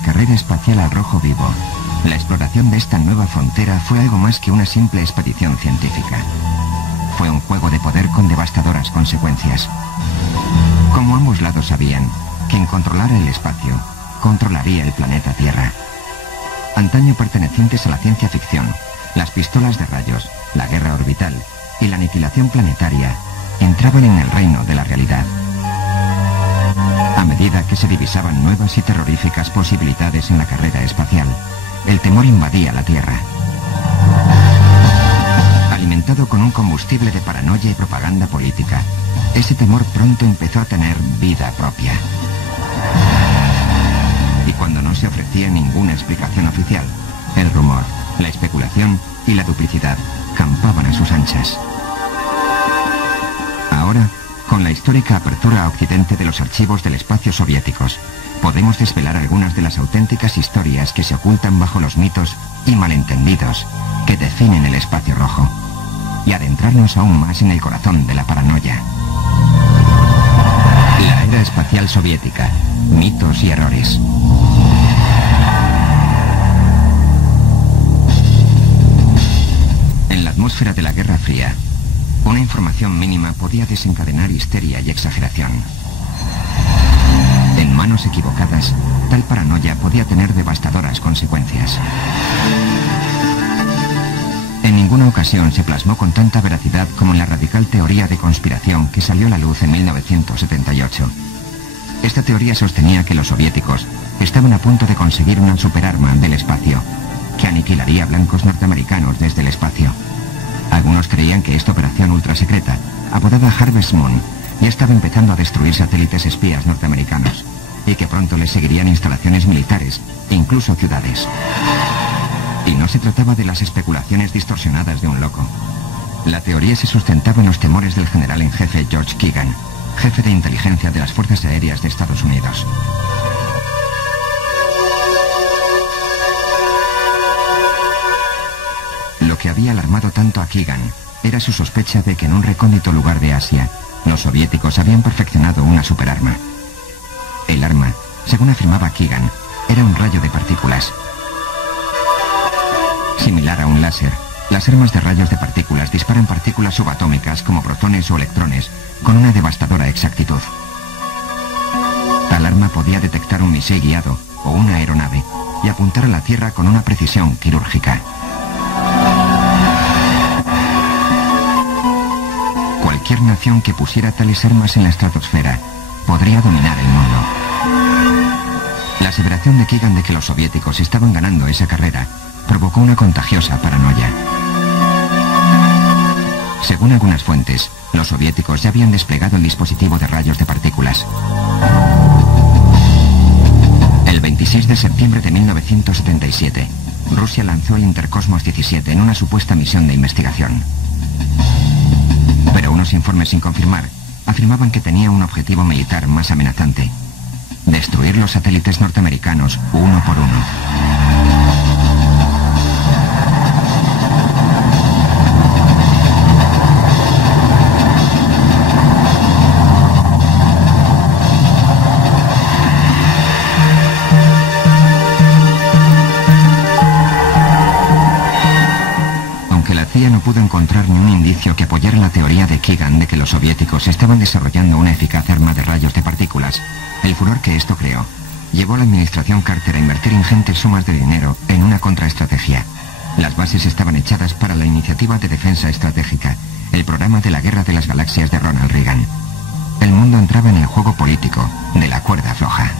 la carrera espacial al rojo vivo, la exploración de esta nueva frontera fue algo más que una simple expedición científica. Fue un juego de poder con devastadoras consecuencias. Como ambos lados sabían, quien controlara el espacio, controlaría el planeta Tierra. Antaño pertenecientes a la ciencia ficción, las pistolas de rayos, la guerra orbital y la aniquilación planetaria entraban en el reino de la realidad. A medida que se divisaban nuevas y terroríficas posibilidades en la carrera espacial, el temor invadía la Tierra. Alimentado con un combustible de paranoia y propaganda política, ese temor pronto empezó a tener vida propia. Y cuando no se ofrecía ninguna explicación oficial, el rumor, la especulación y la duplicidad campaban a sus anchas. Ahora, con la histórica apertura a Occidente de los archivos del espacio soviéticos, podemos desvelar algunas de las auténticas historias que se ocultan bajo los mitos y malentendidos que definen el espacio rojo, y adentrarnos aún más en el corazón de la paranoia. La era espacial soviética, mitos y errores. En la atmósfera de la Guerra Fría, una información mínima podía desencadenar histeria y exageración. En manos equivocadas, tal paranoia podía tener devastadoras consecuencias. En ninguna ocasión se plasmó con tanta veracidad como en la radical teoría de conspiración que salió a la luz en 1978. Esta teoría sostenía que los soviéticos estaban a punto de conseguir una superarma del espacio, que aniquilaría blancos norteamericanos desde el espacio. Algunos creían que esta operación ultrasecreta, apodada Harvest Moon, ya estaba empezando a destruir satélites espías norteamericanos, y que pronto les seguirían instalaciones militares e incluso ciudades. Y no se trataba de las especulaciones distorsionadas de un loco. La teoría se sustentaba en los temores del general en jefe George Keegan, jefe de inteligencia de las Fuerzas Aéreas de Estados Unidos. Lo que había alarmado tanto a Keegan era su sospecha de que en un recóndito lugar de Asia, los soviéticos habían perfeccionado una superarma. El arma, según afirmaba Keegan, era un rayo de partículas. Similar a un láser, las armas de rayos de partículas disparan partículas subatómicas como protones o electrones con una devastadora exactitud. Tal arma podía detectar un misil guiado o una aeronave y apuntar a la Tierra con una precisión quirúrgica. Cualquier nación que pusiera tales armas en la estratosfera podría dominar el mundo. La aseveración de Keegan de que los soviéticos estaban ganando esa carrera provocó una contagiosa paranoia. Según algunas fuentes, los soviéticos ya habían desplegado el dispositivo de rayos de partículas. El 26 de septiembre de 1977, Rusia lanzó el Intercosmos 17 en una supuesta misión de investigación. Pero unos informes sin confirmar afirmaban que tenía un objetivo militar más amenazante: destruir los satélites norteamericanos uno por uno. No pudo encontrar ni un indicio que apoyara la teoría de Keegan de que los soviéticos estaban desarrollando una eficaz arma de rayos de partículas. El furor que esto creó llevó a la administración Carter a invertir ingentes sumas de dinero en una contraestrategia. Las bases estaban echadas para la Iniciativa de Defensa Estratégica, el programa de la Guerra de las Galaxias de Ronald Reagan. El mundo entraba en el juego político de la cuerda floja.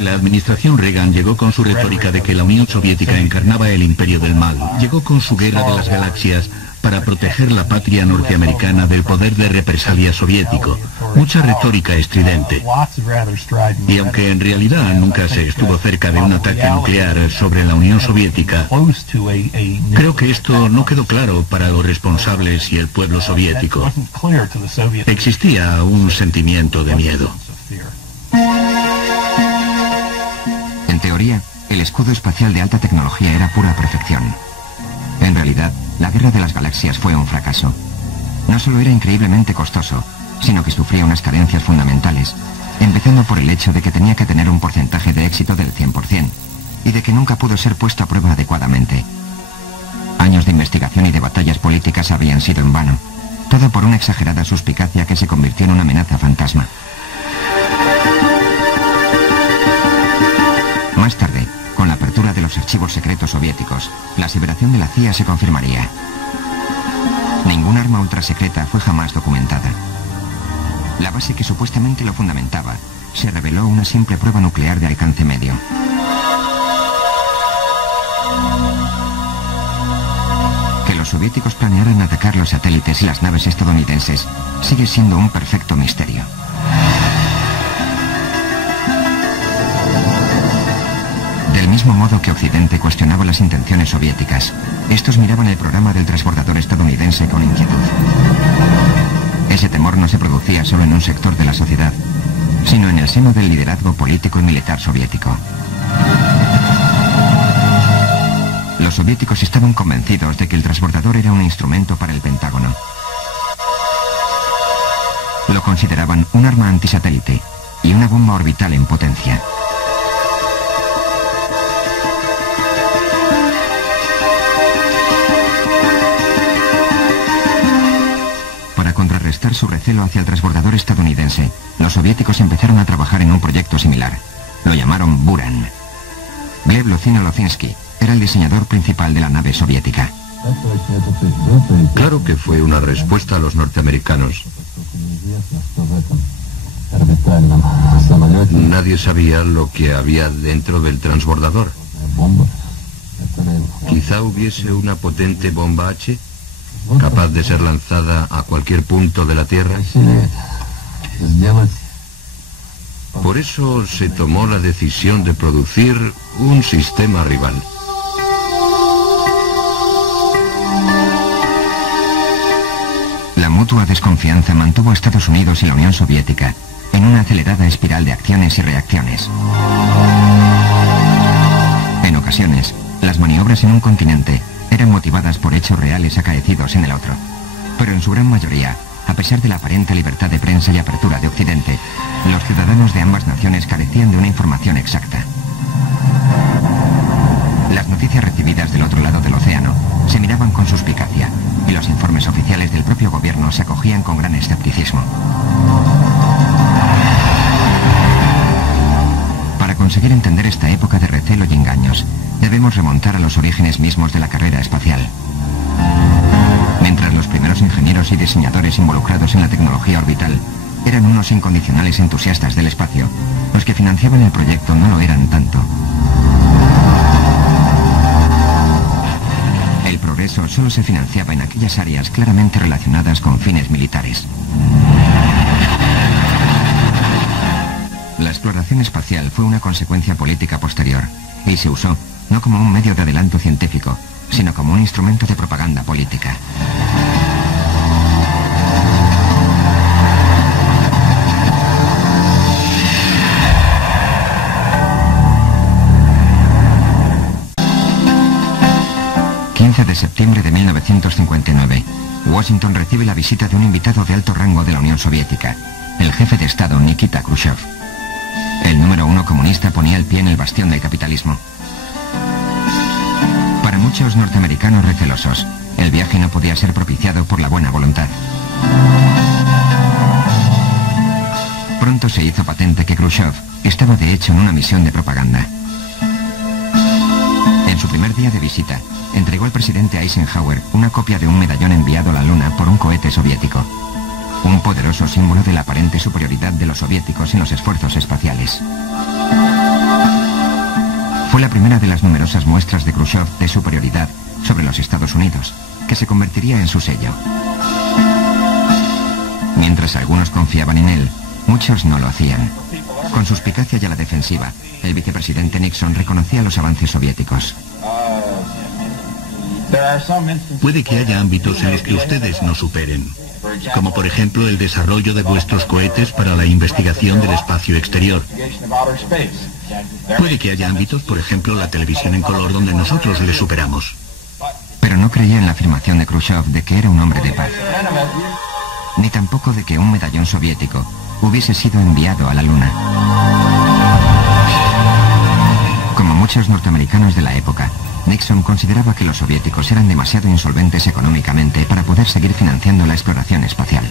La administración Reagan llegó con su retórica de que la Unión Soviética encarnaba el imperio del mal. Llegó con su guerra de las galaxias para proteger la patria norteamericana del poder de represalia soviético. Mucha retórica estridente. Y aunque en realidad nunca se estuvo cerca de un ataque nuclear sobre la Unión Soviética, creo que esto no quedó claro para los responsables y el pueblo soviético. Existía un sentimiento de miedo. En teoría, el escudo espacial de alta tecnología era pura perfección. En realidad, la Guerra de las Galaxias fue un fracaso. No solo era increíblemente costoso, sino que sufría unas carencias fundamentales, empezando por el hecho de que tenía que tener un porcentaje de éxito del 100% y de que nunca pudo ser puesto a prueba adecuadamente. Años de investigación y de batallas políticas habían sido en vano, todo por una exagerada suspicacia que se convirtió en una amenaza fantasma. Más tarde, con la apertura de los archivos secretos soviéticos, la aseveración de la CIA se confirmaría. Ningún arma ultrasecreta fue jamás documentada. La base que supuestamente lo fundamentaba se reveló una simple prueba nuclear de alcance medio. Que los soviéticos planearan atacar los satélites y las naves estadounidenses sigue siendo un perfecto misterio. Del mismo modo que Occidente cuestionaba las intenciones soviéticas, estos miraban el programa del transbordador estadounidense con inquietud. Ese temor no se producía solo en un sector de la sociedad, sino en el seno del liderazgo político y militar soviético. Los soviéticos estaban convencidos de que el transbordador era un instrumento para el Pentágono. Lo consideraban un arma antisatélite y una bomba orbital en potencia. Para contrarrestar su recelo hacia el transbordador estadounidense, los soviéticos empezaron a trabajar en un proyecto similar. Lo llamaron Buran. Gleb Lozino-Lozinsky era el diseñador principal de la nave soviética. Claro que fue una respuesta a los norteamericanos. Nadie sabía lo que había dentro del transbordador. Quizá hubiese una potente bomba H, capaz de ser lanzada a cualquier punto de la Tierra. Por eso se tomó la decisión de producir un sistema rival. La mutua desconfianza mantuvo a Estados Unidos y la Unión Soviética en una acelerada espiral de acciones y reacciones. En ocasiones, las maniobras en un continente eran motivadas por hechos reales acaecidos en el otro, pero en su gran mayoría, a pesar de la aparente libertad de prensa y apertura de Occidente, los ciudadanos de ambas naciones carecían de una información exacta. Las noticias recibidas del otro lado del océano se miraban con suspicacia y los informes oficiales del propio gobierno se acogían con gran escepticismo. Para conseguir entender esta época de recelo y engaños, debemos remontar a los orígenes mismos de la carrera espacial. Mientras los primeros ingenieros y diseñadores involucrados en la tecnología orbital eran unos incondicionales entusiastas del espacio, los que financiaban el proyecto no lo eran tanto. El progreso solo se financiaba en aquellas áreas claramente relacionadas con fines militares. La exploración espacial fue una consecuencia política posterior y se usó no como un medio de adelanto científico, sino como un instrumento de propaganda política. De septiembre de 1959, Washington recibe la visita de un invitado de alto rango de la Unión Soviética, el jefe de Estado Nikita Khrushchev. El número 1 comunista ponía el pie en el bastión del capitalismo. Para muchos norteamericanos recelosos, el viaje no podía ser propiciado por la buena voluntad. Pronto se hizo patente que Khrushchev estaba de hecho en una misión de propaganda. En su primer día de visita, entregó al presidente Eisenhower una copia de un medallón enviado a la Luna por un cohete soviético, un poderoso símbolo de la aparente superioridad de los soviéticos en los esfuerzos espaciales. Fue la primera de las numerosas muestras de Khrushchev de superioridad sobre los Estados Unidos, que se convertiría en su sello. Mientras algunos confiaban en él, muchos no lo hacían. Con suspicacia y a la defensiva, el vicepresidente Nixon reconocía los avances soviéticos. Puede que haya ámbitos en los que ustedes no superen, como por ejemplo el desarrollo de vuestros cohetes para la investigación del espacio exterior. Puede que haya ámbitos, por ejemplo, la televisión en color, donde nosotros les superamos. Pero no creía en la afirmación de Khrushchev de que era un hombre de paz, ni tampoco de que un medallón soviético hubiese sido enviado a la Luna. Como muchos norteamericanos de la época, Nixon consideraba que los soviéticos eran demasiado insolventes económicamente para poder seguir financiando la exploración espacial.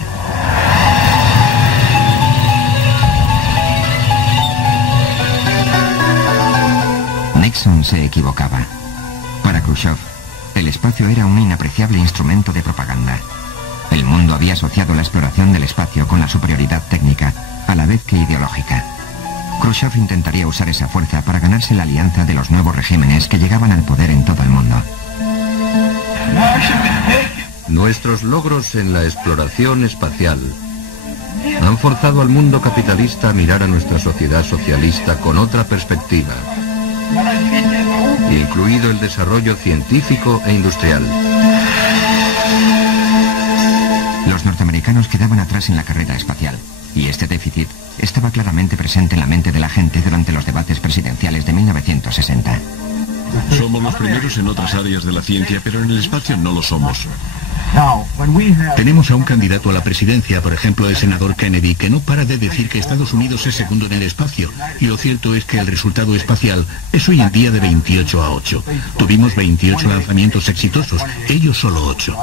Nixon se equivocaba. Para Khrushchev, el espacio era un inapreciable instrumento de propaganda. El mundo había asociado la exploración del espacio con la superioridad técnica, a la vez que ideológica. Khrushchev intentaría usar esa fuerza para ganarse la alianza de los nuevos regímenes que llegaban al poder en todo el mundo. Nuestros logros en la exploración espacial han forzado al mundo capitalista a mirar a nuestra sociedad socialista con otra perspectiva, incluido el desarrollo científico e industrial. Los norteamericanos quedaban atrás en la carrera espacial, y este déficit estaba claramente presente en la mente de la gente durante los debates presidenciales de 1960. Somos los primeros en otras áreas de la ciencia, pero en el espacio no lo somos. Tenemos a un candidato a la presidencia, por ejemplo, el senador Kennedy, que no para de decir que Estados Unidos es segundo en el espacio. Y lo cierto es que el resultado espacial es hoy en día de 28-8. Tuvimos 28 lanzamientos exitosos, ellos solo 8.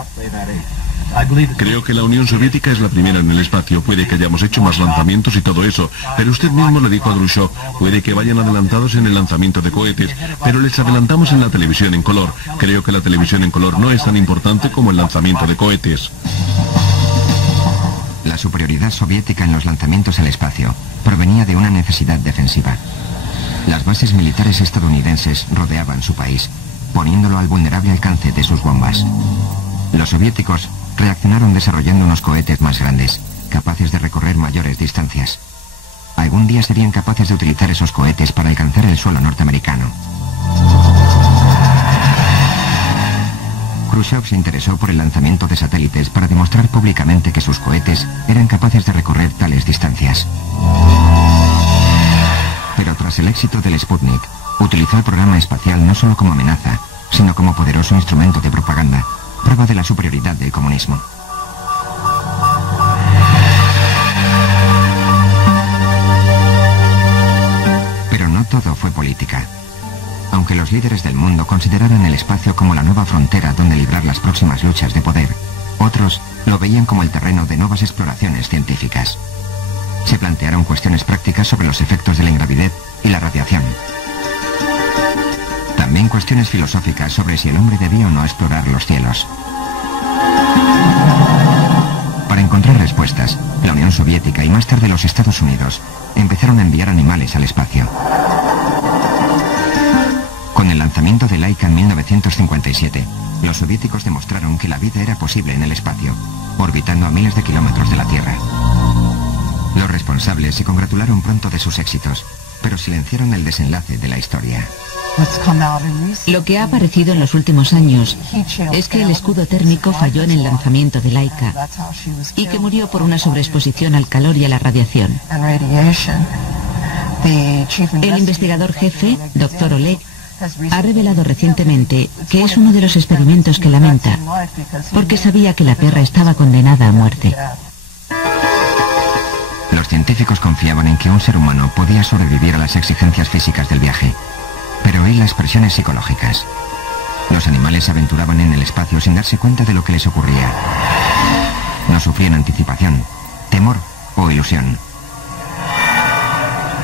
Creo que la Unión Soviética es la primera en el espacio. Puede que hayamos hecho más lanzamientos y todo eso, pero usted mismo le dijo a Khrushchev, puede que vayan adelantados en el lanzamiento de cohetes, pero les adelantamos en la televisión en color. Creo que la televisión en color no es tan importante como el lanzamiento de cohetes. La superioridad soviética en los lanzamientos al espacio provenía de una necesidad defensiva. Las bases militares estadounidenses rodeaban su país, poniéndolo al vulnerable alcance de sus bombas. Los soviéticos reaccionaron desarrollando unos cohetes más grandes, capaces de recorrer mayores distancias. Algún día serían capaces de utilizar esos cohetes para alcanzar el suelo norteamericano. Khrushchev se interesó por el lanzamiento de satélites para demostrar públicamente que sus cohetes eran capaces de recorrer tales distancias. Pero tras el éxito del Sputnik, utilizó el programa espacial no solo como amenaza, sino como poderoso instrumento de propaganda, prueba de la superioridad del comunismo. Pero no todo fue política. Aunque los líderes del mundo consideraran el espacio como la nueva frontera donde librar las próximas luchas de poder, otros lo veían como el terreno de nuevas exploraciones científicas. Se plantearon cuestiones prácticas sobre los efectos de la ingravidez y la radiación. También cuestiones filosóficas sobre si el hombre debía o no explorar los cielos. Para encontrar respuestas, la Unión Soviética y más tarde los Estados Unidos empezaron a enviar animales al espacio. Con el lanzamiento de Laika en 1957, los soviéticos demostraron que la vida era posible en el espacio, orbitando a miles de kilómetros de la Tierra. Los responsables se congratularon pronto de sus éxitos, pero silenciaron el desenlace de la historia. Lo que ha aparecido en los últimos años es que el escudo térmico falló en el lanzamiento de Laika y que murió por una sobreexposición al calor y a la radiación. El investigador jefe, Dr. Oleg, ha revelado recientemente que es uno de los experimentos que lamenta, porque sabía que la Tierra estaba condenada a muerte. Los científicos confiaban en que un ser humano podía sobrevivir a las exigencias físicas del viaje, pero oí las presiones psicológicas. Los animales se aventuraban en el espacio sin darse cuenta de lo que les ocurría. No sufrían anticipación, temor o ilusión.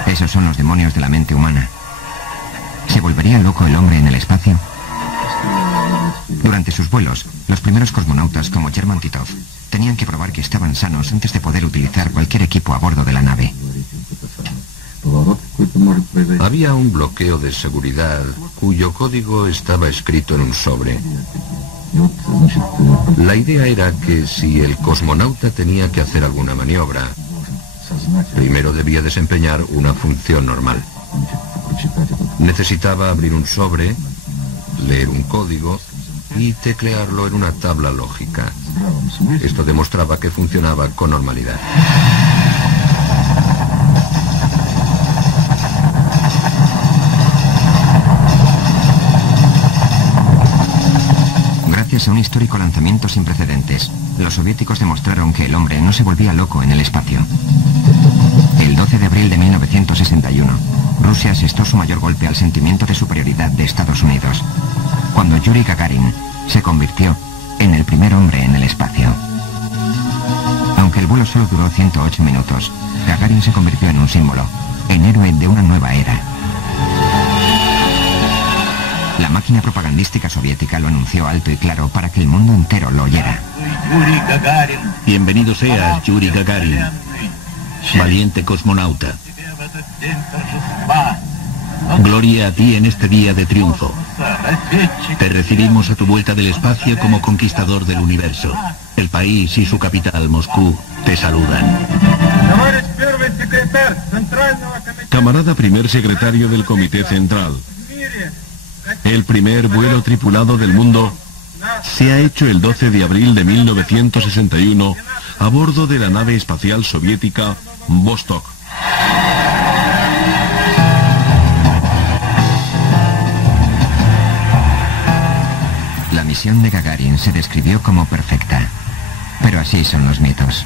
Esos son los demonios de la mente humana. ¿Se volvería loco el hombre en el espacio? Durante sus vuelos, los primeros cosmonautas como German Titov tenían que probar que estaban sanos antes de poder utilizar cualquier equipo a bordo de la nave. Había un bloqueo de seguridad cuyo código estaba escrito en un sobre. La idea era que si el cosmonauta tenía que hacer alguna maniobra, primero debía desempeñar una función normal. Necesitaba abrir un sobre, leer un código y teclearlo en una tabla lógica. Esto demostraba que funcionaba con normalidad. Gracias a un histórico lanzamiento sin precedentes, los soviéticos demostraron que el hombre no se volvía loco en el espacio. 1961, Rusia asestó su mayor golpe al sentimiento de superioridad de Estados Unidos, cuando Yuri Gagarin se convirtió en el primer hombre en el espacio. Aunque el vuelo solo duró 108 minutos, Gagarin se convirtió en un símbolo, en héroe de una nueva era. La máquina propagandística soviética lo anunció alto y claro para que el mundo entero lo oyera. Bienvenido seas, Yuri Gagarin, valiente cosmonauta. Gloria a ti en este día de triunfo. Te recibimos a tu vuelta del espacio como conquistador del universo. El país y su capital, Moscú, te saludan. Camarada primer secretario del Comité Central, el primer vuelo tripulado del mundo se ha hecho el 12 de abril de 1961 a bordo de la nave espacial soviética Vostok. La misión de Gagarin se describió como perfecta, pero así son los mitos.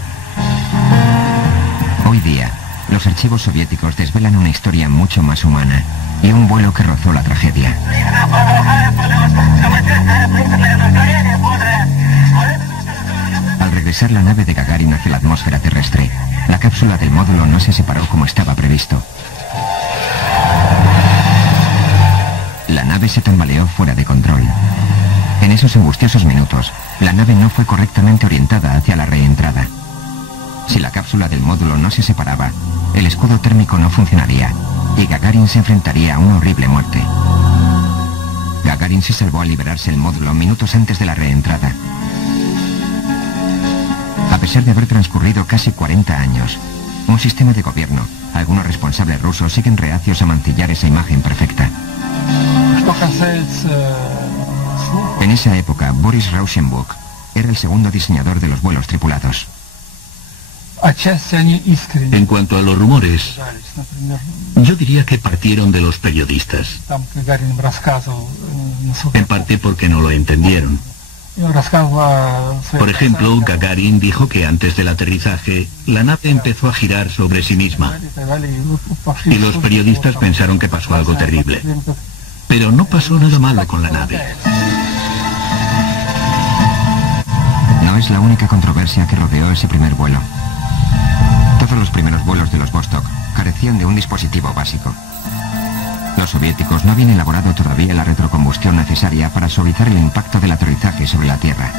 Hoy día, los archivos soviéticos desvelan una historia mucho más humana y un vuelo que rozó la tragedia. Al regresar la nave de Gagarin hacia la atmósfera terrestre, la cápsula del módulo no se separó como estaba previsto. La nave se tambaleó fuera de control. En esos angustiosos minutos, la nave no fue correctamente orientada hacia la reentrada. Si la cápsula del módulo no se separaba, el escudo térmico no funcionaría y Gagarin se enfrentaría a una horrible muerte. Gagarin se salvó al liberarse el módulo minutos antes de la reentrada. A pesar de haber transcurrido casi 40 años, un sistema de gobierno, algunos responsables rusos siguen reacios a mancillar esa imagen perfecta. En esa época, Boris Rauschenbusch era el segundo diseñador de los vuelos tripulados. En cuanto a los rumores, yo diría que partieron de los periodistas. En parte porque no lo entendieron. Por ejemplo, Gagarin dijo que antes del aterrizaje, la nave empezó a girar sobre sí misma. Y los periodistas pensaron que pasó algo terrible. Pero no pasó nada malo con la nave. No es la única controversia que rodeó ese primer vuelo. Todos los primeros vuelos de los Vostok carecían de un dispositivo básico. Los soviéticos no habían elaborado todavía la retrocombustión necesaria para suavizar el impacto del aterrizaje sobre la Tierra.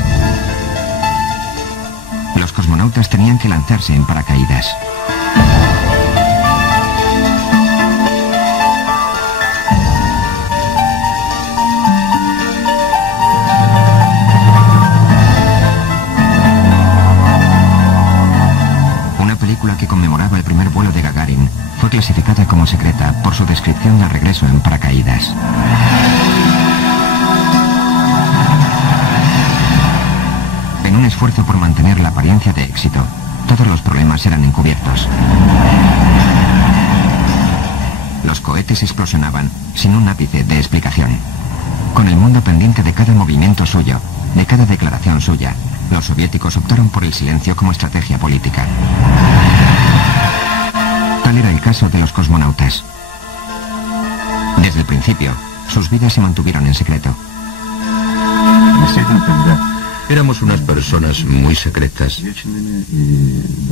Los cosmonautas tenían que lanzarse en paracaídas. Que conmemoraba el primer vuelo de Gagarin fue clasificada como secreta por su descripción del regreso en paracaídas. En un esfuerzo por mantener la apariencia de éxito, todos los problemas eran encubiertos. Los cohetes explosionaban sin un ápice de explicación. Con el mundo pendiente de cada movimiento suyo, de cada declaración suya, los soviéticos optaron por el silencio como estrategia política. Tal era el caso de los cosmonautas. Desde el principio, sus vidas se mantuvieron en secreto. Éramos unas personas muy secretas.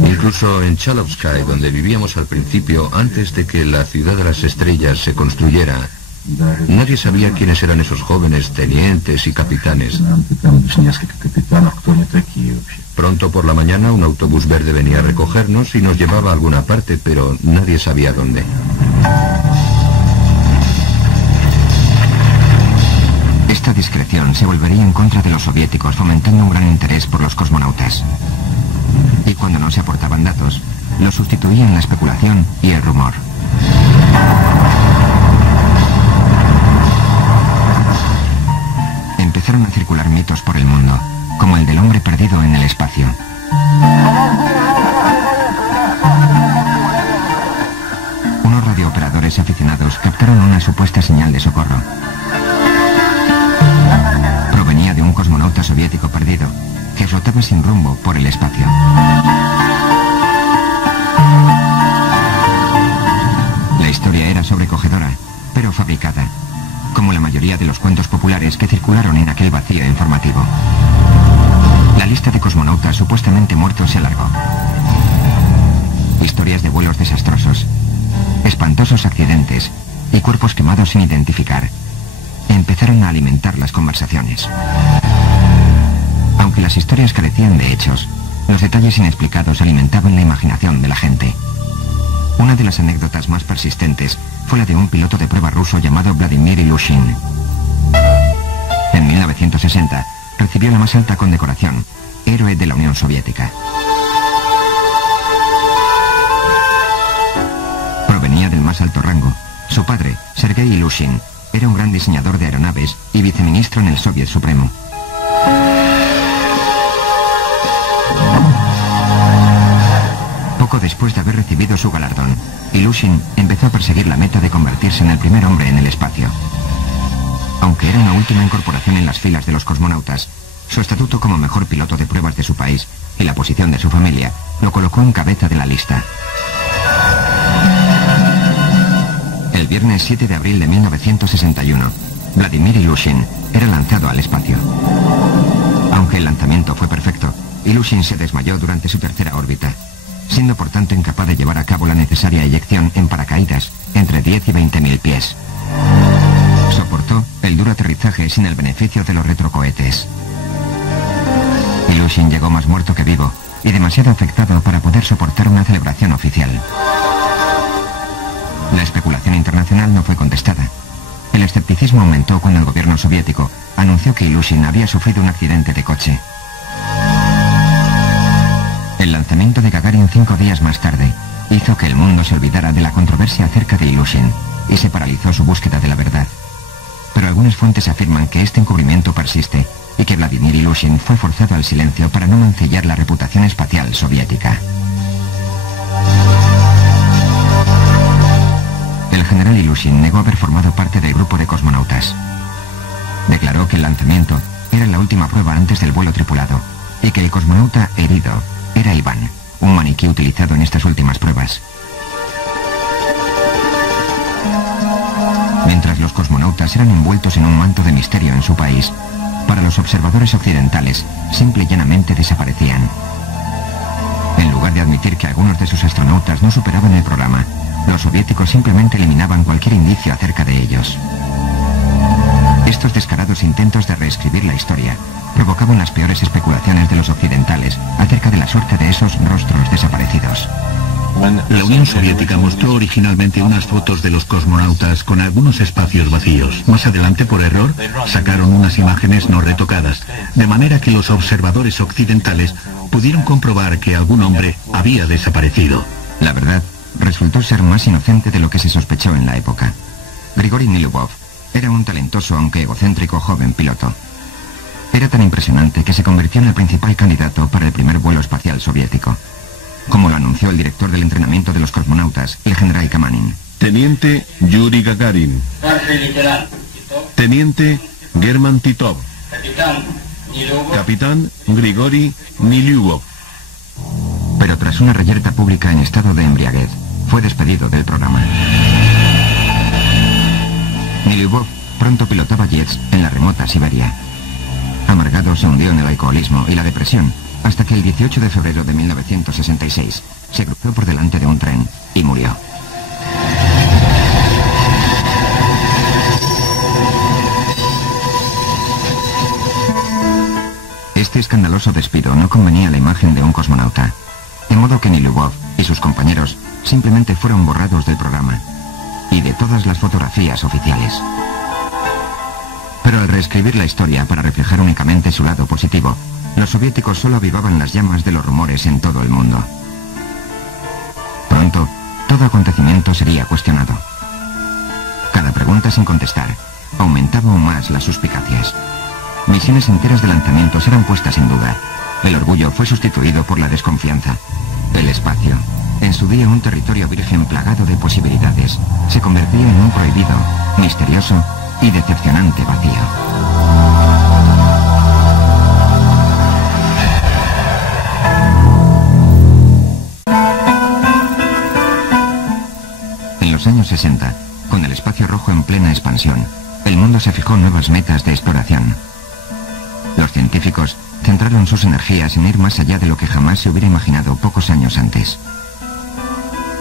Incluso en Chalovsky, donde vivíamos al principio, antes de que la ciudad de las estrellas se construyera, nadie sabía quiénes eran esos jóvenes tenientes y capitanes. Pronto por la mañana un autobús verde venía a recogernos y nos llevaba a alguna parte, pero nadie sabía dónde. Esta discreción se volvería en contra de los soviéticos, fomentando un gran interés por los cosmonautas. Y cuando no se aportaban datos, los sustituían la especulación y el rumor. Empezaron a circular mitos por el mundo, como el del hombre perdido en el espacio. Unos radiooperadores aficionados captaron una supuesta señal de socorro. Provenía de un cosmonauta soviético perdido, que flotaba sin rumbo por el espacio. fabricada, como la mayoría de los cuentos populares que circularon en aquel vacío informativo. La lista de cosmonautas supuestamente muertos se alargó. Historias de vuelos desastrosos, espantosos accidentes y cuerpos quemados sin identificar empezaron a alimentar las conversaciones. Aunque las historias carecían de hechos, los detalles inexplicados alimentaban la imaginación de la gente. Una de las anécdotas más persistentes fue la de un piloto de prueba ruso llamado Vladimir Ilyushin. En 1960 recibió la más alta condecoración, Héroe de la Unión Soviética. Provenía del más alto rango. Su padre, Sergei Ilyushin, era un gran diseñador de aeronaves y viceministro en el Soviet Supremo. Poco después de haber recibido su galardón, Ilyushin empezó a perseguir la meta de convertirse en el primer hombre en el espacio. Aunque era una última incorporación en las filas de los cosmonautas, su estatuto como mejor piloto de pruebas de su país y la posición de su familia lo colocó en cabeza de la lista. El viernes 7 de abril de 1961, Vladimir Ilyushin era lanzado al espacio. Aunque el lanzamiento fue perfecto, Ilyushin se desmayó durante su tercera órbita, siendo por tanto incapaz de llevar a cabo la necesaria eyección en paracaídas entre 10 y 20.000 pies. Soportó el duro aterrizaje sin el beneficio de los retrocohetes. Ilyushin llegó más muerto que vivo y demasiado afectado para poder soportar una celebración oficial. La especulación internacional no fue contestada. El escepticismo aumentó cuando el gobierno soviético anunció que Ilyushin había sufrido un accidente de coche. El lanzamiento de Gagarin 5 días más tarde hizo que el mundo se olvidara de la controversia acerca de Ilyushin y se paralizó su búsqueda de la verdad. Pero algunas fuentes afirman que este encubrimiento persiste y que Vladimir Ilyushin fue forzado al silencio para no mancillar la reputación espacial soviética. El general Ilyushin negó haber formado parte del grupo de cosmonautas. Declaró que el lanzamiento era la última prueba antes del vuelo tripulado y que el cosmonauta herido era Iván, un maniquí utilizado en estas últimas pruebas. Mientras los cosmonautas eran envueltos en un manto de misterio en su país, para los observadores occidentales simple y llanamente desaparecían. En lugar de admitir que algunos de sus astronautas no superaban el programa, los soviéticos simplemente eliminaban cualquier indicio acerca de ellos. Estos descarados intentos de reescribir la historia provocaban las peores especulaciones de los occidentales acerca de la suerte de esos rostros desaparecidos. La Unión Soviética mostró originalmente unas fotos de los cosmonautas con algunos espacios vacíos. Más adelante, por error, sacaron unas imágenes no retocadas, de manera que los observadores occidentales pudieron comprobar que algún hombre había desaparecido. La verdad resultó ser más inocente de lo que se sospechó en la época. Grigori Nilubov era un talentoso aunque egocéntrico joven piloto. Era tan impresionante que se convirtió en el principal candidato para el primer vuelo espacial soviético, como lo anunció el director del entrenamiento de los cosmonautas, el general Kamanin. Teniente Yuri Gagarin. Teniente German Titov. Capitán Grigori Nilubov. Pero tras una reyerta pública en estado de embriaguez, fue despedido del programa. Nilubov pronto pilotaba jets en la remota Siberia. Amargado, se hundió en el alcoholismo y la depresión, hasta que el 18 de febrero de 1966 se cruzó por delante de un tren y murió. Este escandaloso despido no convenía a la imagen de un cosmonauta, de modo que Nilubov y sus compañeros simplemente fueron borrados del programa y de todas las fotografías oficiales. Pero al reescribir la historia para reflejar únicamente su lado positivo, los soviéticos solo avivaban las llamas de los rumores en todo el mundo. Pronto, todo acontecimiento sería cuestionado. Cada pregunta sin contestar aumentaba aún más las suspicacias. Misiones enteras de lanzamientos eran puestas en duda. El orgullo fue sustituido por la desconfianza. El espacio, en su día un territorio virgen plagado de posibilidades, se convertía en un prohibido, misterioso y decepcionante vacío. En los años 60, Con el espacio rojo en plena expansión, el mundo se fijó nuevas metas de exploración. Los científicos centraron sus energías en ir más allá de lo que jamás se hubiera imaginado pocos años antes.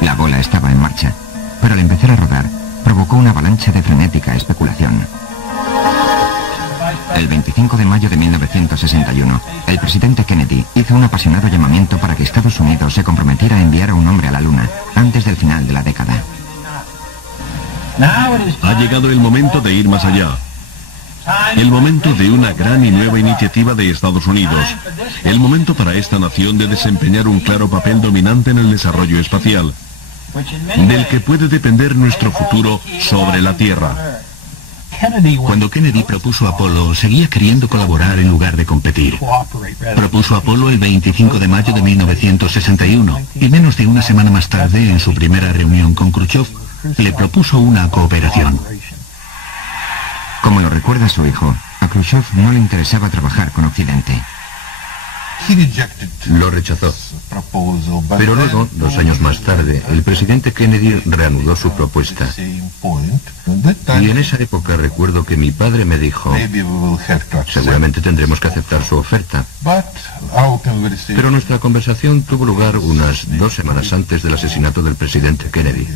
La bola estaba en marcha, pero al empezar a rodar, provocó una avalancha de frenética especulación. El 25 de mayo de 1961, el presidente Kennedy hizo un apasionado llamamiento para que Estados Unidos se comprometiera a enviar a un hombre a la Luna antes del final de la década. Ha llegado el momento de ir más allá. El momento de una gran y nueva iniciativa de Estados Unidos. El momento para esta nación de desempeñar un claro papel dominante en el desarrollo espacial, del que puede depender nuestro futuro sobre la Tierra. Cuando Kennedy propuso Apolo, seguía queriendo colaborar en lugar de competir. Propuso Apolo el 25 de mayo de 1961 y menos de una semana más tarde, en su primera reunión con Khrushchev, le propuso una cooperación. Como lo recuerda su hijo, a Khrushchev no le interesaba trabajar con Occidente. Lo rechazó. Pero luego, 2 años más tarde, el presidente Kennedy reanudó su propuesta. Y en esa época recuerdo que mi padre me dijo, seguramente tendremos que aceptar su oferta. Pero nuestra conversación tuvo lugar unas 2 semanas antes del asesinato del presidente Kennedy.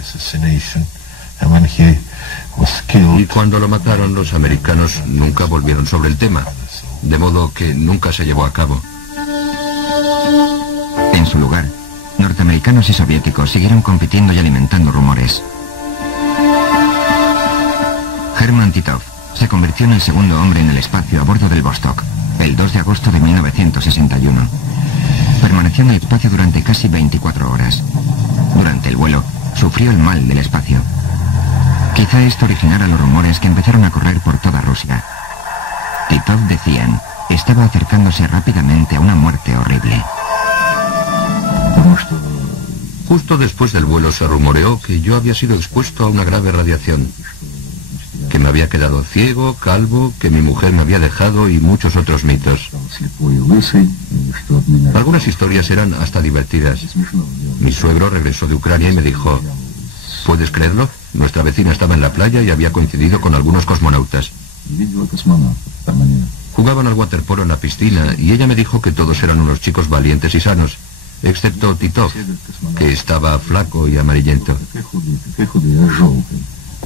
Y cuando lo mataron, los americanos nunca volvieron sobre el tema, de modo que nunca se llevó a cabo. En su lugar, norteamericanos y soviéticos siguieron compitiendo y alimentando rumores. Hermann Titov se convirtió en el segundo hombre en el espacio a bordo del Vostok, el 2 de agosto de 1961. Permaneció en el espacio durante casi 24 horas. Durante el vuelo, sufrió el mal del espacio. Quizá esto originara los rumores que empezaron a correr por toda Rusia. Titov, decían, estaba acercándose rápidamente a una muerte horrible. Justo después del vuelo se rumoreó que yo había sido expuesto a una grave radiación, que me había quedado ciego, calvo, que mi mujer me había dejado y muchos otros mitos. Algunas historias eran hasta divertidas. Mi suegro regresó de Ucrania y me dijo, ¿puedes creerlo? Nuestra vecina estaba en la playa y había coincidido con algunos cosmonautas. Jugaban al waterpolo en la piscina y ella me dijo que todos eran unos chicos valientes y sanos, excepto Titov, que estaba flaco y amarillento.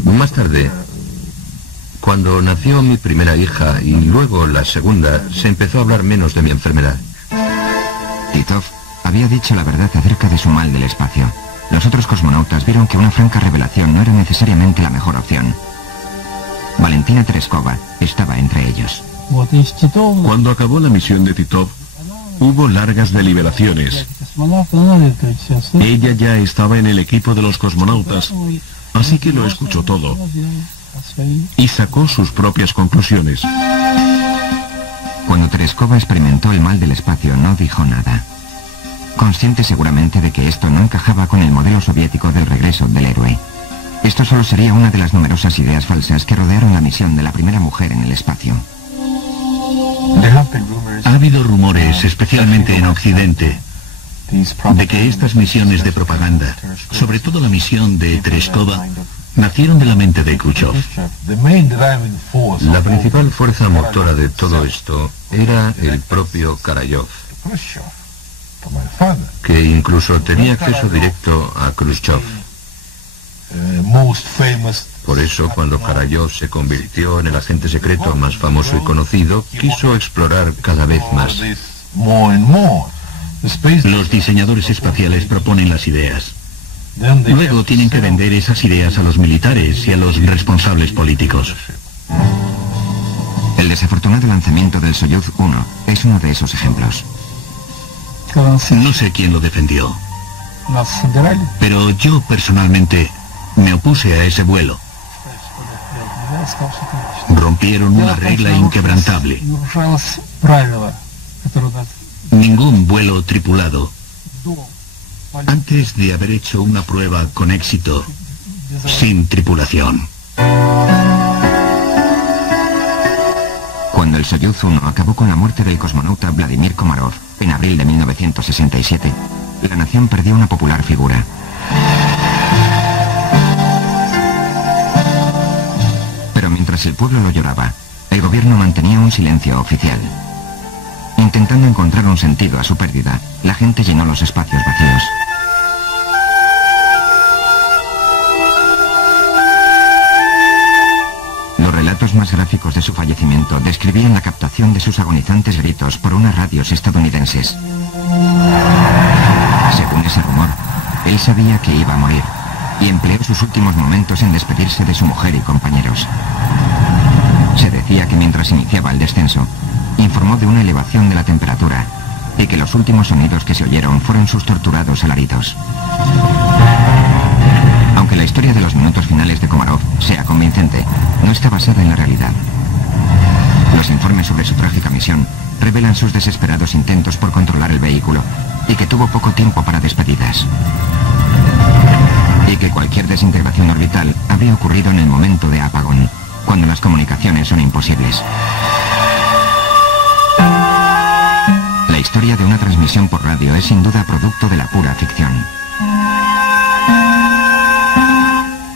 Más tarde, cuando nació mi primera hija y luego la segunda, se empezó a hablar menos de mi enfermedad. Titov había dicho la verdad acerca de su mal del espacio. Los otros cosmonautas vieron que una franca revelación no era necesariamente la mejor opción. Valentina Tereskova estaba entre ellos. Cuando acabó la misión de Titov, hubo largas deliberaciones. Ella ya estaba en el equipo de los cosmonautas, así que lo escuchó todo y sacó sus propias conclusiones. Cuando Tereskova experimentó el mal del espacio, no dijo nada. Consciente seguramente de que esto no encajaba con el modelo soviético del regreso del héroe. Esto solo sería una de las numerosas ideas falsas que rodearon la misión de la primera mujer en el espacio. Ha habido rumores, especialmente en Occidente, de que estas misiones de propaganda, sobre todo la misión de Tereskova, nacieron de la mente de Khrushchev. La principal fuerza motora de todo esto era el propio Karayov, que incluso tenía acceso directo a Khrushchev. Por eso, cuando Karayov se convirtió en el agente secreto más famoso y conocido, quiso explorar cada vez más. Los diseñadores espaciales proponen las ideas. Luego tienen que vender esas ideas a los militares y a los responsables políticos. El desafortunado lanzamiento del Soyuz 1 es uno de esos ejemplos. No sé quién lo defendió, pero yo personalmente me opuse a ese vuelo. Rompieron una regla inquebrantable. Ningún vuelo tripulado, antes de haber hecho una prueba con éxito, sin tripulación. Cuando el Soyuz 1 acabó con la muerte del cosmonauta Vladimir Komarov en abril de 1967, la nación perdió una popular figura. el pueblo lo lloraba, el gobierno mantenía un silencio oficial. Intentando encontrar un sentido a su pérdida, la gente llenó los espacios vacíos. Los relatos más gráficos de su fallecimiento describían la captación de sus agonizantes gritos por unas radios estadounidenses. Según ese rumor, él sabía que iba a morir y empleó sus últimos momentos en despedirse de su mujer y compañeros. Se decía que mientras iniciaba el descenso, informó de una elevación de la temperatura y que los últimos sonidos que se oyeron fueron sus torturados alaridos. Aunque la historia de los minutos finales de Komarov sea convincente, no está basada en la realidad. Los informes sobre su trágica misión revelan sus desesperados intentos por controlar el vehículo y que tuvo poco tiempo para despedidas. Y que cualquier desintegración orbital habría ocurrido en el momento de apagón, cuando las comunicaciones son imposibles. La historia de una transmisión por radio es sin duda producto de la pura ficción.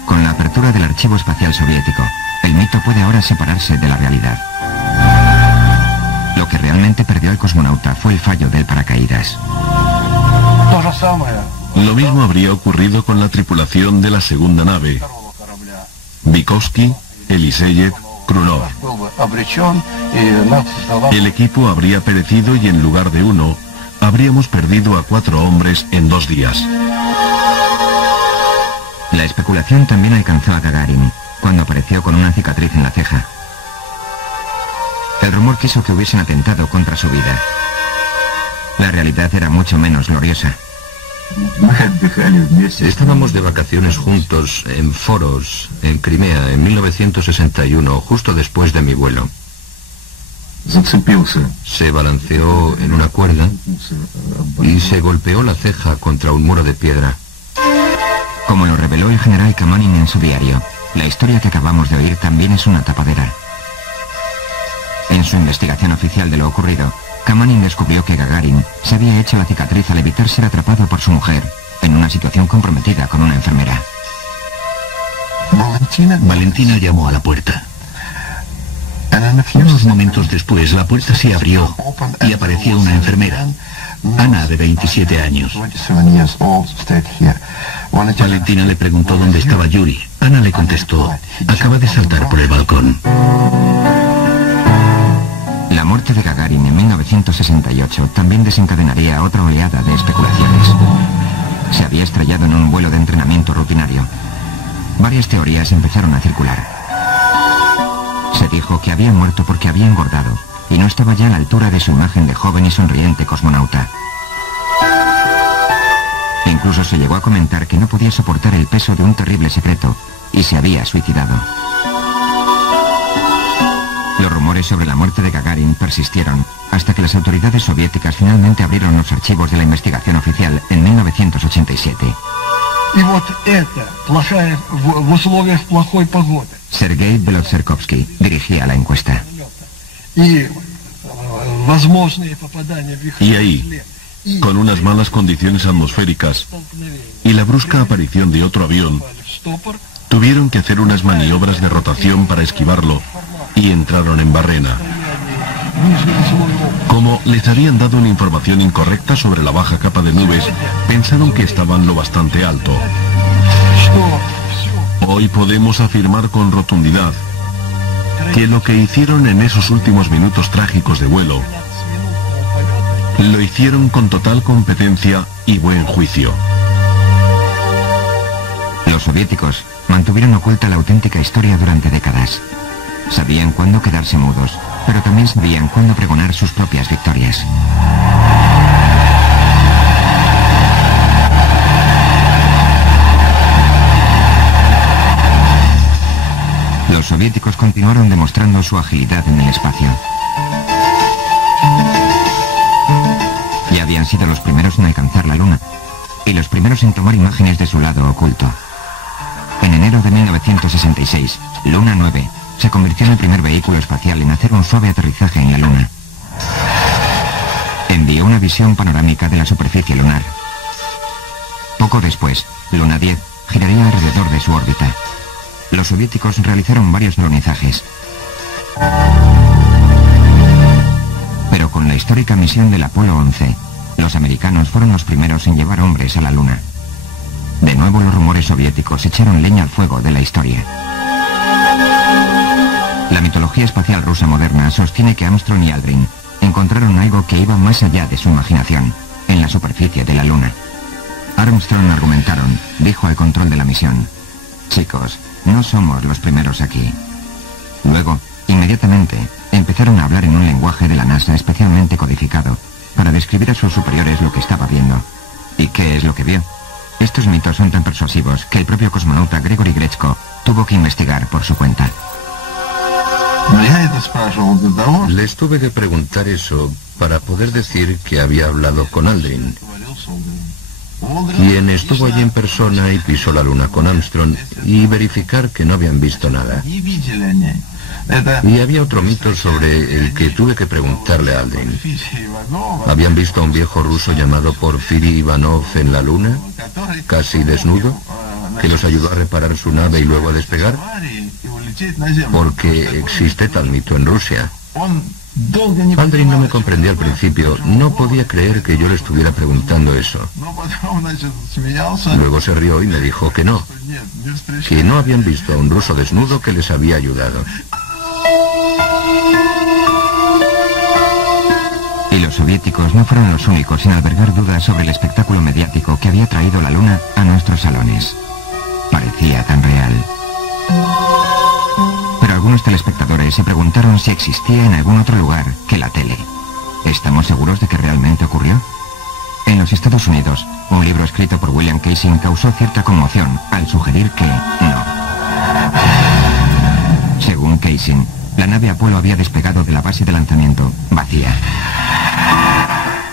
Con la apertura del archivo espacial soviético, el mito puede ahora separarse de la realidad. Lo que realmente perdió el cosmonauta fue el fallo del paracaídas. Lo mismo habría ocurrido con la tripulación de la segunda nave. Vykovsky, Eliseyev, Krunov. El equipo habría perecido y en lugar de uno, habríamos perdido a 4 hombres en 2 días. La especulación también alcanzó a Gagarin, cuando apareció con una cicatriz en la ceja. El rumor quiso que hubiesen atentado contra su vida. La realidad era mucho menos gloriosa. Estábamos de vacaciones juntos en Foros, en Crimea, en 1961, justo después de mi vuelo. Se balanceó en una cuerda y se golpeó la ceja contra un muro de piedra. Como lo reveló el general Kamanin en su diario, la historia que acabamos de oír también es una tapadera. En su investigación oficial de lo ocurrido, Kamanin descubrió que Gagarin se había hecho la cicatriz al evitar ser atrapado por su mujer en una situación comprometida con una enfermera. Valentina llamó a la puerta. Unos momentos después, la puerta se abrió y apareció una enfermera, Ana, de 27 años. Valentina le preguntó dónde estaba Yuri. Ana le contestó, acaba de saltar por el balcón. La muerte de Gagarin en 1968 también desencadenaría otra oleada de especulaciones. Se había estrellado en un vuelo de entrenamiento rutinario. Varias teorías empezaron a circular. Se dijo que había muerto porque había engordado y no estaba ya a la altura de su imagen de joven y sonriente cosmonauta. Incluso se llegó a comentar que no podía soportar el peso de un terrible secreto y se había suicidado. Los rumores sobre la muerte de Gagarin persistieron hasta que las autoridades soviéticas finalmente abrieron los archivos de la investigación oficial en 1987. Sergei Belotserkovsky dirigía la encuesta. Y ahí, con unas malas condiciones atmosféricas y la brusca aparición de otro avión, tuvieron que hacer unas maniobras de rotación para esquivarlo y entraron en Barrena. Como les habían dado una información incorrecta sobre la baja capa de nubes, pensaron que estaban lo bastante alto. Hoy podemos afirmar con rotundidad que lo que hicieron en esos últimos minutos trágicos de vuelo, lo hicieron con total competencia y buen juicio. Los soviéticos mantuvieron oculta la auténtica historia durante décadas. Sabían cuándo quedarse mudos, pero también sabían cuándo pregonar sus propias victorias. Los soviéticos continuaron demostrando su agilidad en el espacio. Ya habían sido los primeros en alcanzar la Luna y los primeros en tomar imágenes de su lado oculto. En enero de 1966, Luna 9 se convirtió en el primer vehículo espacial en hacer un suave aterrizaje en la Luna. Envió una visión panorámica de la superficie lunar. Poco después, Luna 10 giraría alrededor de su órbita. Los soviéticos realizaron varios alunizajes, Pero con la histórica misión del Apolo 11, los americanos fueron los primeros en llevar hombres a la Luna. De nuevo los rumores soviéticos echaron leña al fuego de la historia. La mitología espacial rusa moderna sostiene que Armstrong y Aldrin encontraron algo que iba más allá de su imaginación, en la superficie de la Luna. Armstrong, argumentaron, dijo al control de la misión: chicos, no somos los primeros aquí. Luego, inmediatamente, empezaron a hablar en un lenguaje de la NASA especialmente codificado para describir a sus superiores lo que estaba viendo. ¿Y qué es lo que vio? Estos mitos son tan persuasivos que el propio cosmonauta Gregory Grechko tuvo que investigar por su cuenta. Les tuve que preguntar eso para poder decir que había hablado con Aldrin, quien estuvo allí en persona y pisó la Luna con Armstrong, y verificar que no habían visto nada. Y había otro mito sobre el que tuve que preguntarle a Aldrin. ¿Habían visto a un viejo ruso llamado Porfiri Ivanov en la Luna, casi desnudo, que los ayudó a reparar su nave y luego a despegar? Porque existe tal mito en Rusia. Aldrin no me comprendía al principio, no podía creer que yo le estuviera preguntando eso. Luego se rió y me dijo que no habían visto a un ruso desnudo que les había ayudado. Y los soviéticos no fueron los únicos en albergar dudas sobre el espectáculo mediático que había traído la Luna a nuestros salones. Parecía tan real. Pero algunos telespectadores se preguntaron si existía en algún otro lugar que la tele. ¿Estamos seguros de que realmente ocurrió? En los Estados Unidos, un libro escrito por William Kaysing causó cierta conmoción al sugerir que no. Según Kaysing, la nave Apolo había despegado de la base de lanzamiento vacía.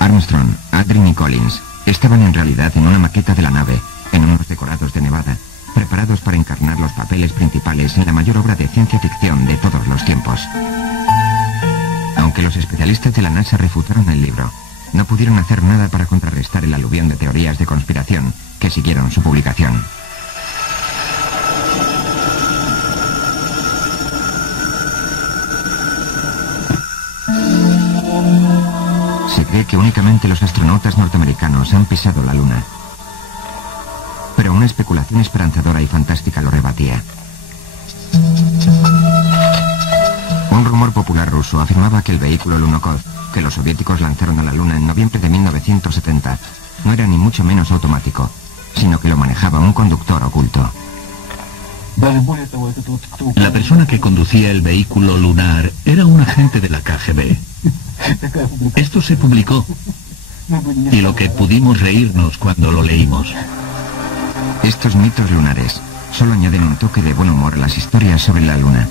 Armstrong, Aldrin y Collins estaban en realidad en una maqueta de la nave, en unos decorados de Nevada, preparados para encarnar los papeles principales en la mayor obra de ciencia ficción de todos los tiempos. Aunque los especialistas de la NASA refutaron el libro, no pudieron hacer nada para contrarrestar el aluvión de teorías de conspiración que siguieron su publicación. Se cree que únicamente los astronautas norteamericanos han pisado la Luna. Pero una especulación esperanzadora y fantástica lo rebatía. Un rumor popular ruso afirmaba que el vehículo Lunokhod, que los soviéticos lanzaron a la Luna en noviembre de 1970, no era ni mucho menos automático, sino que lo manejaba un conductor oculto. La persona que conducía el vehículo lunar era un agente de la KGB. Esto se publicó, y lo que pudimos reírnos cuando lo leímos. Estos mitos lunares solo añaden un toque de buen humor a las historias sobre la Luna.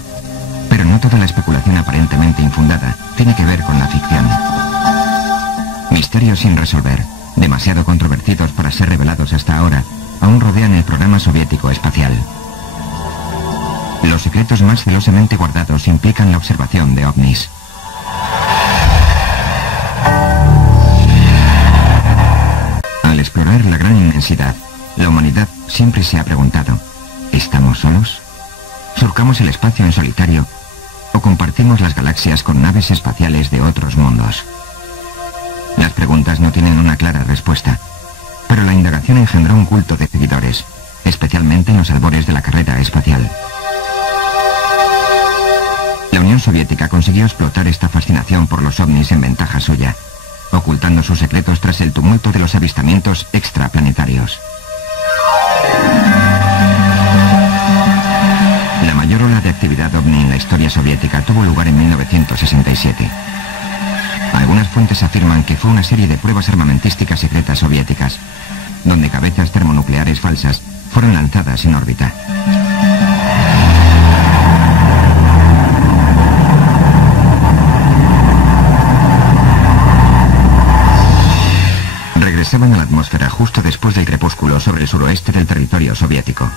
Pero no toda la especulación aparentemente infundada tiene que ver con la ficción. Misterios sin resolver, demasiado controvertidos para ser revelados hasta ahora, aún rodean el programa soviético espacial. Los secretos más celosamente guardados implican la observación de ovnis. Al explorar la gran inmensidad, la humanidad siempre se ha preguntado: ¿estamos solos? ¿Surcamos el espacio en solitario? ¿O compartimos las galaxias con naves espaciales de otros mundos? Las preguntas no tienen una clara respuesta, pero la indagación engendró un culto de seguidores, especialmente en los albores de la carrera espacial. La Unión Soviética consiguió explotar esta fascinación por los ovnis en ventaja suya, ocultando sus secretos tras el tumulto de los avistamientos extraplanetarios. La mayor ola de actividad ovni en la historia soviética tuvo lugar en 1967. Algunas fuentes afirman que fue una serie de pruebas armamentísticas secretas soviéticas, donde cabezas termonucleares falsas fueron lanzadas en órbita. Regresaban a la atmósfera justo después del crepúsculo sobre el suroeste del territorio soviético.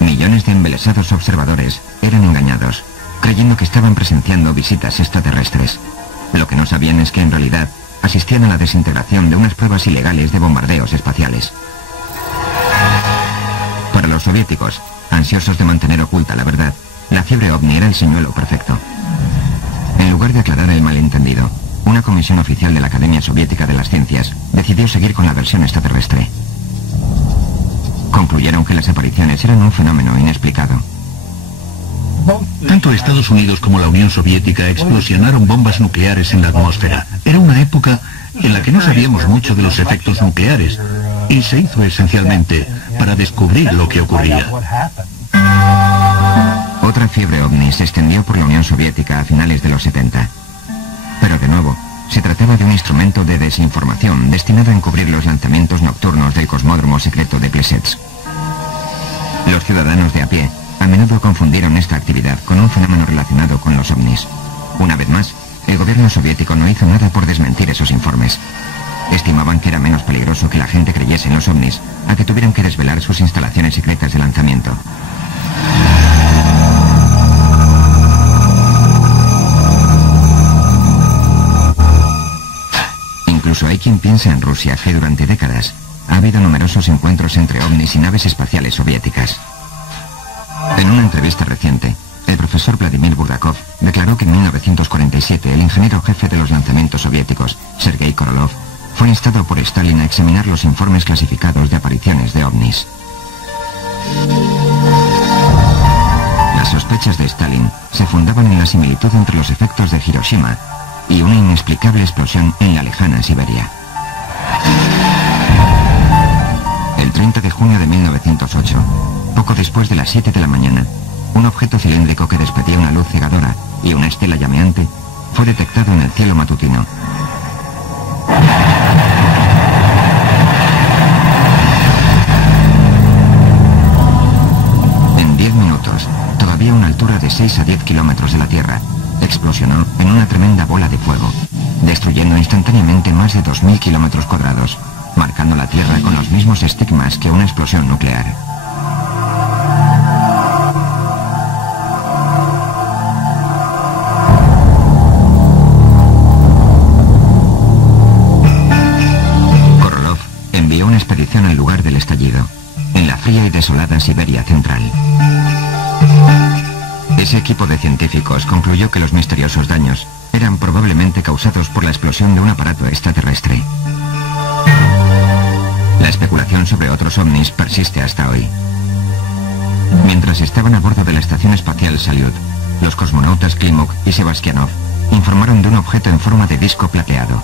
Millones de embelesados observadores eran engañados, creyendo que estaban presenciando visitas extraterrestres. Lo que no sabían es que en realidad asistían a la desintegración de unas pruebas ilegales de bombardeos espaciales. Para los soviéticos, ansiosos de mantener oculta la verdad, La fiebre ovni era el señuelo perfecto. En lugar de aclarar el malentendido, una comisión oficial de la Academia Soviética de las Ciencias decidió seguir con la versión extraterrestre. Concluyeron que las apariciones eran un fenómeno inexplicado. Tanto Estados Unidos como la Unión Soviética explosionaron bombas nucleares en la atmósfera. Era una época en la que no sabíamos mucho de los efectos nucleares y se hizo esencialmente para descubrir lo que ocurría. Otra fiebre ovni se extendió por la Unión Soviética a finales de los 70. Pero de nuevo, se trataba de un instrumento de desinformación destinado a encubrir los lanzamientos nocturnos del cosmódromo secreto de Plesetsk. Los ciudadanos de a pie a menudo confundieron esta actividad con un fenómeno relacionado con los ovnis. Una vez más, el gobierno soviético no hizo nada por desmentir esos informes. Estimaban que era menos peligroso que la gente creyese en los ovnis a que tuvieran que desvelar sus instalaciones secretas de lanzamiento. Incluso hay quien piensa en Rusia que durante décadas ha habido numerosos encuentros entre ovnis y naves espaciales soviéticas. En una entrevista reciente, el profesor Vladimir Burdakov declaró que en 1947 el ingeniero jefe de los lanzamientos soviéticos, Sergei Korolev, fue instado por Stalin a examinar los informes clasificados de apariciones de ovnis. Las sospechas de Stalin se fundaban en la similitud entre los efectos de Hiroshima y una inexplicable explosión en la lejana Siberia. El 30 de junio de 1908, poco después de las 7 de la mañana, un objeto cilíndrico que despedía una luz cegadora y una estela llameante fue detectado en el cielo matutino. En 10 minutos, todavía a una altura de 6 a 10 kilómetros de la Tierra, explosionó en una tremenda bola de fuego, destruyendo instantáneamente más de 2000 kilómetros cuadrados, marcando la Tierra con los mismos estigmas que una explosión nuclear. Korolev envió una expedición al lugar del estallido, en la fría y desolada Siberia central. Ese equipo de científicos concluyó que los misteriosos daños eran probablemente causados por la explosión de un aparato extraterrestre. La especulación sobre otros ovnis persiste hasta hoy. Mientras estaban a bordo de la estación espacial Salyut, los cosmonautas Klimuk y Sebastianov informaron de un objeto en forma de disco plateado.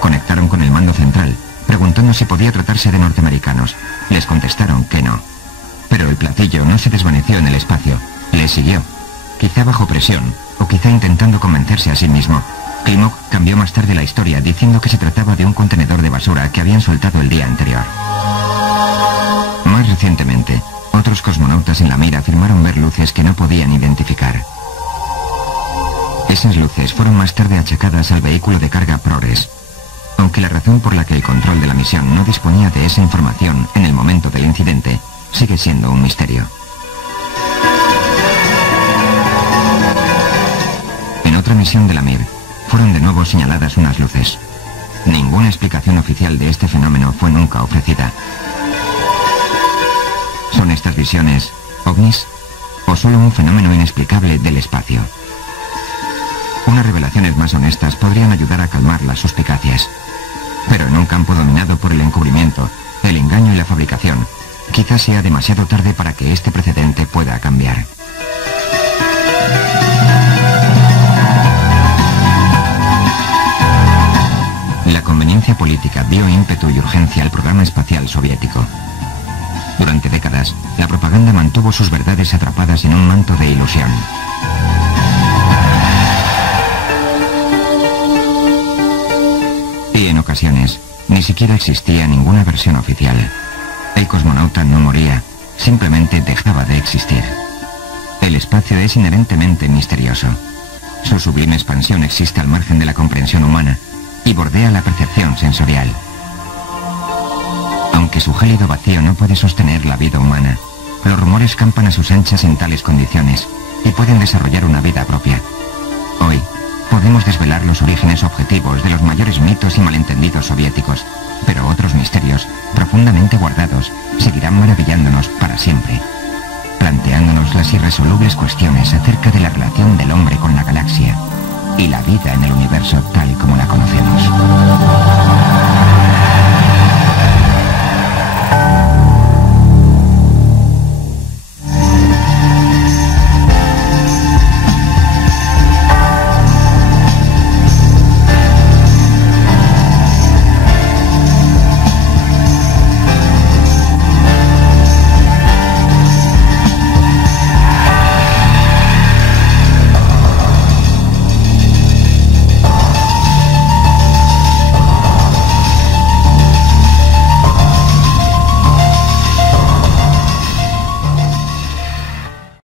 Conectaron con el mando central, preguntando si podía tratarse de norteamericanos. Les contestaron que no. Pero el platillo no se desvaneció en el espacio. Le siguió, quizá bajo presión, o quizá intentando convencerse a sí mismo. Klimuk cambió más tarde la historia diciendo que se trataba de un contenedor de basura que habían soltado el día anterior. Más recientemente, otros cosmonautas en la mira afirmaron ver luces que no podían identificar. Esas luces fueron más tarde achacadas al vehículo de carga Progress, aunque la razón por la que el control de la misión no disponía de esa información en el momento del incidente sigue siendo un misterio. En otra misión de la Mir, fueron de nuevo señaladas unas luces. Ninguna explicación oficial de este fenómeno fue nunca ofrecida. ¿Son estas visiones ovnis o solo un fenómeno inexplicable del espacio? Unas revelaciones más honestas podrían ayudar a calmar las suspicacias. Pero en un campo dominado por el encubrimiento, el engaño y la fabricación, quizás sea demasiado tarde para que este precedente pueda cambiar. La conveniencia política dio ímpetu y urgencia al programa espacial soviético. Durante décadas, la propaganda mantuvo sus verdades atrapadas en un manto de ilusión. Y en ocasiones, ni siquiera existía ninguna versión oficial. El cosmonauta no moría, simplemente dejaba de existir. El espacio es inherentemente misterioso. Su sublime expansión existe al margen de la comprensión humana y bordea la percepción sensorial. Aunque su gélido vacío no puede sostener la vida humana, los rumores campan a sus anchas en tales condiciones y pueden desarrollar una vida propia. Hoy, podemos desvelar los orígenes objetivos de los mayores mitos y malentendidos soviéticos, pero otros misterios, profundamente guardados, seguirán maravillándonos para siempre. planteándonos las irresolubles cuestiones acerca de la relación del hombre con la galaxia y la vida en el universo tal y como la conocemos.